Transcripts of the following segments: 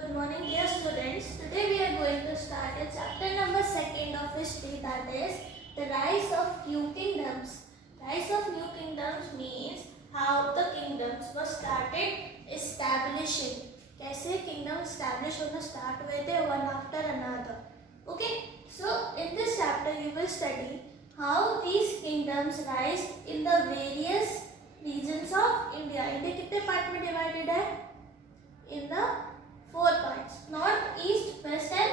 Good morning, dear students. Today we are going to start a chapter number 2 of history, that is the rise of new kingdoms. Rise of new kingdoms means how the kingdoms were started establishing. कैसे kingdom establish होना start हुए थे one after another. Okay, so in this chapter you will study how these kingdoms rise in the various regions of India. India कितने part में divided है? In the 4 parts, north, east, west and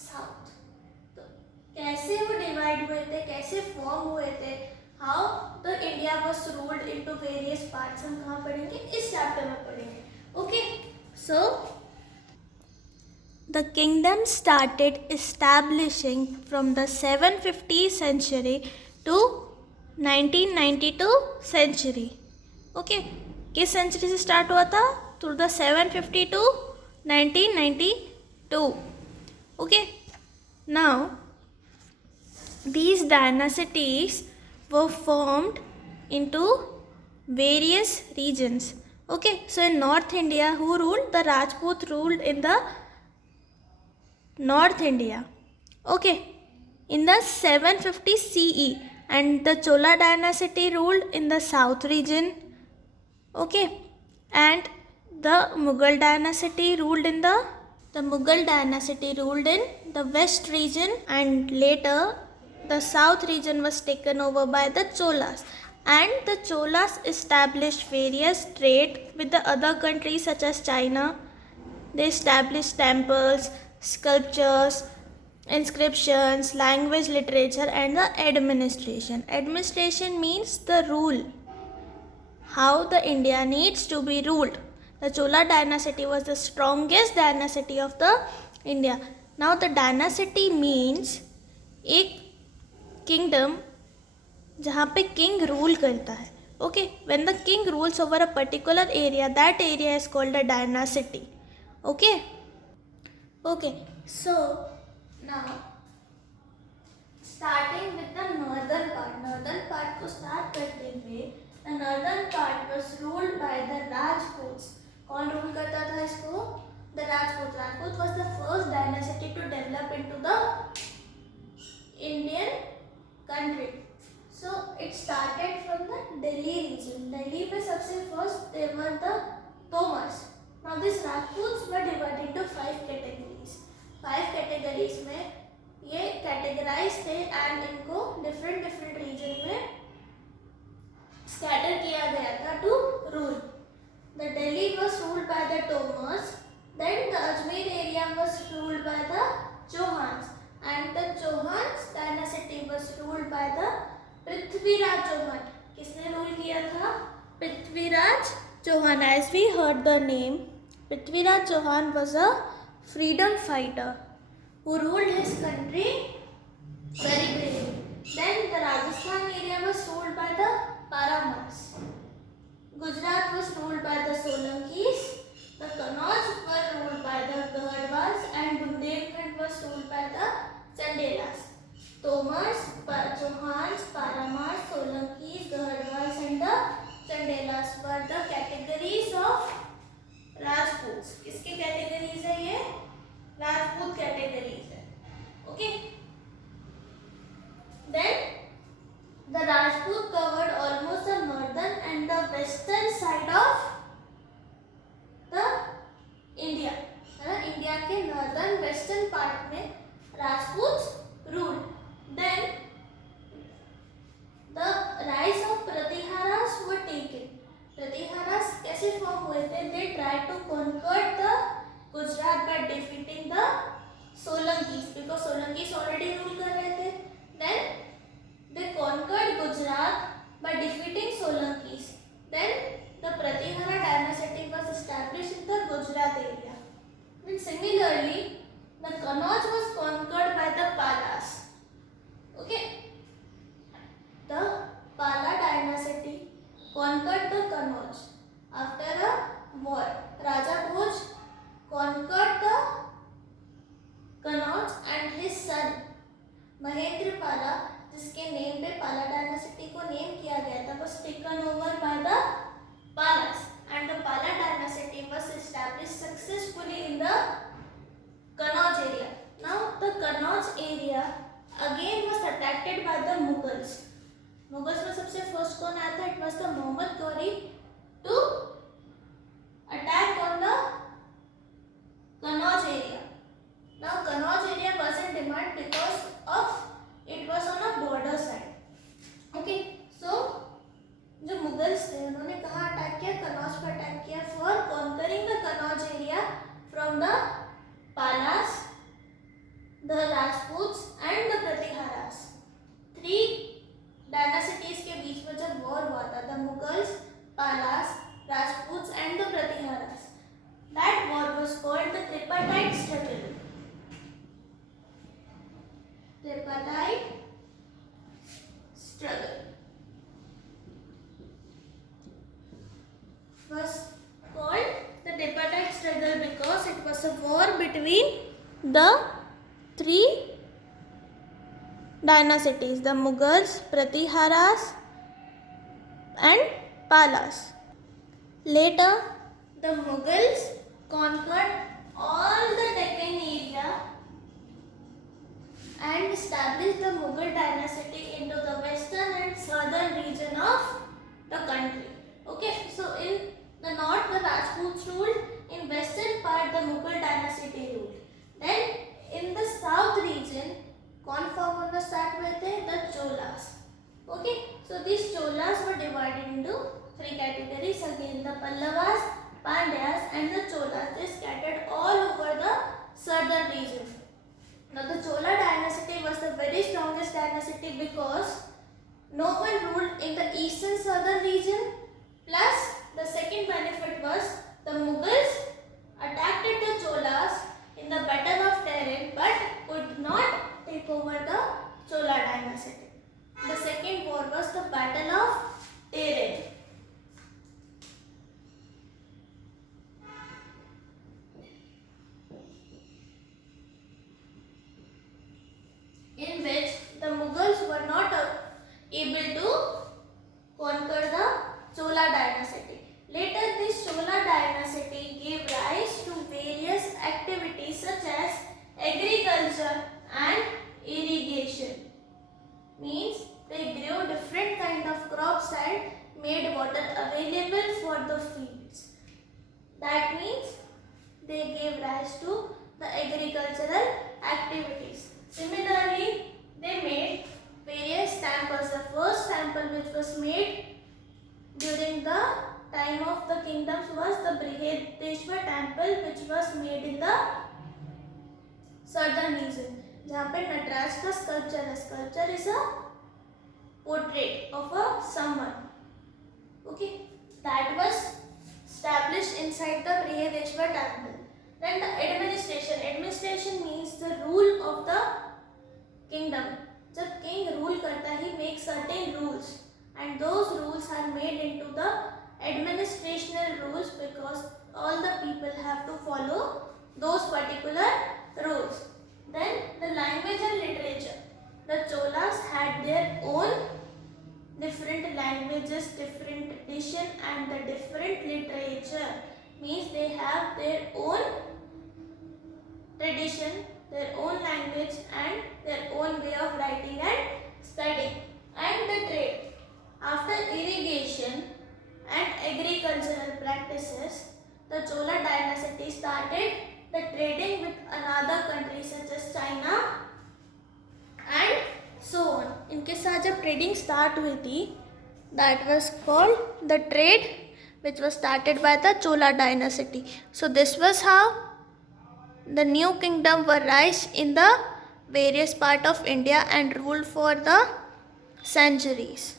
south. तो कैसे वो divide हुए थे, कैसे form हुए थे, how the India was ruled into various parts, हम कहाँ पढ़ेंगे, इस चैप्टर में पढ़ेंगे. Okay, so the kingdom started establishing from the 750 century to 1992 century. Okay, किस सेंचुरी से स्टार्ट हुआ था? Through the 750 to 1992. Okay, now these dynasties were formed into various regions. Okay, so in North India, who ruled? The Rajput ruled in the North India. Okay, in the 750 CE, and the Chola dynasty ruled in the south region. Okay, and the Mughal dynasty ruled in the west region, and later the south region was taken over by the Cholas, and the Cholas established various trade with the other countries such as China. They established temples, sculptures, inscriptions, language, literature, and the administration. Administration means the rule, how the India needs to be ruled. The Chola dynasty was the strongest dynasty of the India. Now the dynasty means एक kingdom जहाँ पे king rule करता है. Okay, when the king rules over a particular area, that area is called a dynasty. Okay, okay. So now starting with the northern part को start करते हुए, the northern part was ruled by the Rajputs. कौन rule करता था इसको? The Rajputs. Rajput was the first dynasty to develop into the Indian country. So it started from the Delhi region. Delhi में सबसे first they were the Tomars. Now these Rajputs were divided into 5 categories. 5 categories में ये categorized थे and इनको different region में scatter किया गया था to rule. The Delhi was ruled by the Tomars, then the Ajmer area was ruled by the Chauhans, and the Chauhans dynasty was ruled by the Prithviraj Chauhan. किसने rule किया था? Prithviraj Chauhan. As we heard the name, Prithviraj Chauhan was a freedom fighter who ruled his country very bravely. Then the Rajasthan area was ruled by the Paramars. Gujarat was ruled by the Solankis, the Kannauj were ruled by the Gahdwals, and Bundelkhand was ruled by the Chandelas. Tomars, Chauhans, Paramars, Solankis, Gahdwals and the Chandelas were the categories of Rajputs. किसकी categories है ये? Rajput categories है. Okay. Then the Rajput covered almost the northern and the western side of the India. India के northern western part में Rajputs ruled. Then the rise of Pratiharas were taken. Pratiharas कैसे form हुए थे? They tried to conquer the Gujarat by defeating the Solankis, because Solankis already rule कर रहे थे. Then they conquered Gujarat by defeating Solankis. Then the Pratihara dynasty was established in the Gujarat area. And similarly, the Kannauj was conquered by the Palas. Okay, the Pala dynasty conquered the Kannauj after a war. Raja Bhoj conquered the Kannauj, and his son Mahendra Pala, जिसके name पे पाला डायनासिटी को name किया गया था, was taken over by the Palas, and the Pala dynasty was established successfully in the again was attracted by the Mughals. Mughals में सबसे first कौन आया था? It was the Muhammad Ghori to attack on the Kannauj area. Now Kannauj area was in demand because of it was on a border side. Okay, so जो मुगल्स थे उन्होंने कहाँ attack किया? कनौज पर अटैक किया for conquering the Kannauj area from the Palas, the Rajputs and the Pratiharas. 3 dynasties के बीच में जब वॉर हुआ था, the Mughals, Palas, Rajputs and the Pratiharas, that war was called the tripartite struggle. Tripartite struggle was called the tripartite struggle because it was a war between the 3 dynasties, the Mughals, Pratiharas and Palas. Later the Mughals conquered all the Deccan area and established the Mughal dynasty into the western and southern region of the country. Okay, so in the north the Rajputs ruled, in western part the Mughal dynasty ruled. Then in the south region, कौन form होना start हुए थे? The Cholas. Okay, so these Cholas were divided into 3 categories again, the Pallavas, Pandyas and the Cholas. They scattered all over the southern region. Now the Chola dynasty was the very strongest dynasty because no one ruled in the eastern southern region. Plus the second benefit was the Mughals attacked the Cholas in the Battle of Tehran but could not take over the Chola dynasty. The second war was the Battle of Tehran. In which the Mughals were not able to conquer the Chola dynasty. Later this Chola dynasty gave rise to various activities such as agriculture and irrigation. Means they grew different kind of crops and made water available for the fields. That means they gave rise to the agricultural activities. Similarly, they made various temples. The first temple which was made during the time of the kingdoms was the Brihadeshwar temple, which was made in the southern region. जहाँ पे नटराज का sculpture है. Sculpture is a portrait of a someone. Okay, that was established inside the Brihadeshwar temple. Then the administration. Administration means the rule of the kingdom. जब king rule करता है, he makes certain rules, and those rules are made into the administrational rules because all the people have to follow those particular rules. Then the language and literature. The Cholas had their own different languages, different tradition, and the different literature. Means they have their own tradition, their own language and their own way of writing and studying. And the trade. After irrigation and agricultural practices, the Chola dynasty started the trading with another country such as China and so on. इनके साथ जब trading start हुई थी, that was called the trade which was started by the Chola dynasty. So this was how the new kingdom were raised in the various part of India and ruled for the centuries.